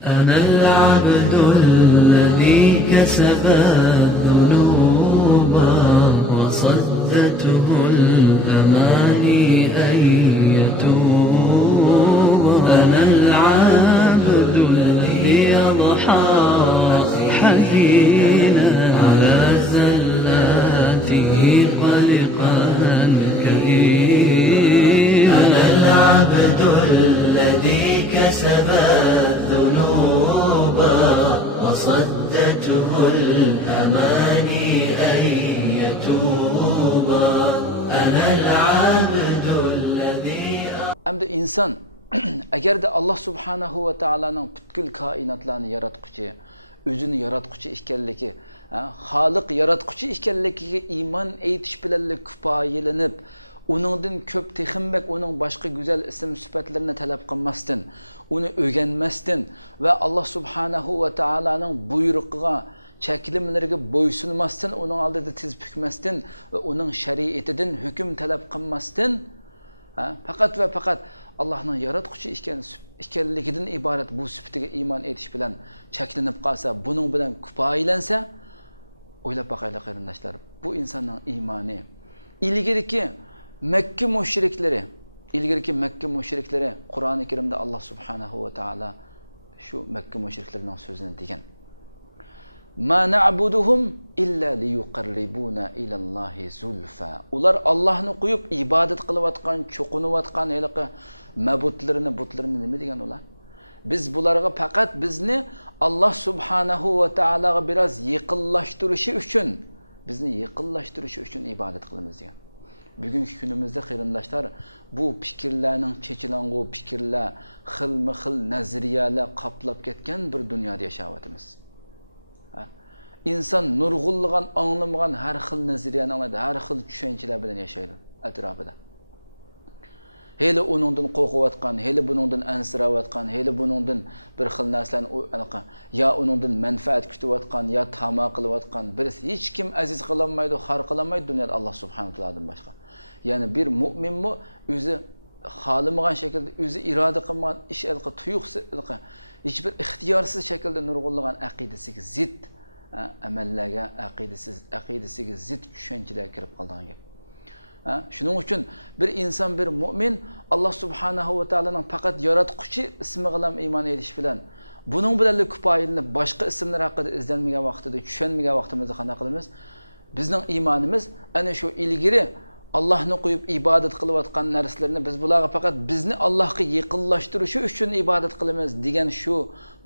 أنا العبد الذي كسب الذنوب وصدته الأماني أن يتوب. أنا العبد الذي أضحى حزينا على زلاته قلقا كئيبا. أنا العبد الذي كسب الذنوب وصدته الأماني أن يتوب. أنا العبد الذي Endi inson agarda Alloh subhanahu va taolaning butkul koinotlarni yaratquchi, o'zini yaratquchi ekanligi, xoliq yaratquchi ekanligiga iymon aytish bilan kifoyalanib, uningdan ko'p texinbek uning boshqa go'zal ism sifatlarini talab qilmasdan, uni o'rganmasdan va Alloh subhanahu va taolaning buyrug'iga, cheklimlariga bo'ysunmasdan, uning oldida tiz bukmasdan va uning shariatidan hukm talab qilmasdan, faqat va faqat Allohning yaratquchi ekanligidan iborat bu sifatiga iymon etish bilan cheklanib qolsa, buning bilan kifoyalansa, o'ylab boqaylik qarindoshlar, bu insonning iymoni ilgiriki Mekke müşriklari Qur'oni Karimda Alloh subhanahu va taolo shu Mekke müşriklarining so'zini degan. Ma na'buduhum illa liyuqarribuna ilallohi zulfa. Ular Allohni qo'yib ibodat qilayotgan, cho'qinayotgan haliqi butlarini nima degan ular? Biz bularga faqat bizni Alloh subhanahu va taologa biraz yaqinlashtirishi uchun ibodat qilamiz degan. Bugungi kunimizda qarindoshlar bu fikrlarning chechilang'u fikrlar, xilma-xil nazariyalar qoplab ketgan bir dunyoda yashayapmiz. İnsan nurg'unlagan, anglamagan har xil nazariyani oladi, har xil tushunchalar bilan yashaydi atrofida. Hele onundan qo'rqayotgan, hele buningdan ansirayotgan, hele buningdan bir xil narsalarni ya onundan manfaat kutayotgan, ya tama qilayotgan, birisi hech kim aziz qilinmaydi, xor qilinmaydi dunyoda Alloh subhanahu va taolodan boshqa. Ya'ni bir mu'minmi o'zi xohlamagan shaklda, o'zi iroda qilmagan ish tuyuqsi, hech bir ixtiyorsiz shaklda nurg'unlagan aqidasiga zid amallarga, aqidasiga zid tushunchalar kirib qolgan gap. Shuning uchun bir inson, bir mu'min Alloh subhanahu va taolaning faqat yaratquchi ismi bilan iymon etish bilan, buning bilan kifoyalanib boshqa ismlar haqida izlanmagan vaqtida, tushunmagan vaqtimizda qanday qilamiz? Bizning iymonimiz ana shu ilgari Allohni qo'yib ibodat qilayotgan narsalarni biz bularga faqat bizni Allohga yaqinlashtirishi uchun ibodat qilamiz degan shu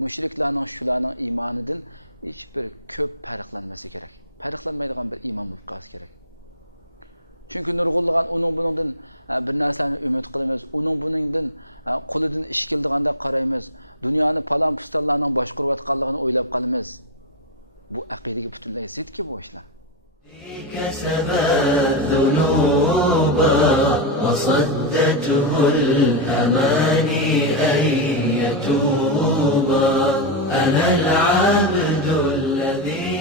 mushriklarning shularning iymonidan hech bir ko'p farqlanmasa kerak. Farqlanmaydigan bir iymon bo'lib qolsa kerak. Chunki nurg'unlagan buningdan bir narsani umid qilamiz, buningdan qo'lidan ish keldiganda qaraymiz, dunyoni falon pustallarning boshqarayotganligini o'ylab qolamiz. Bu aqidaga butunlay zidki bu ishlar. كسب الذنوب وصدته الأماني أن يتوب. أنا العبد الذي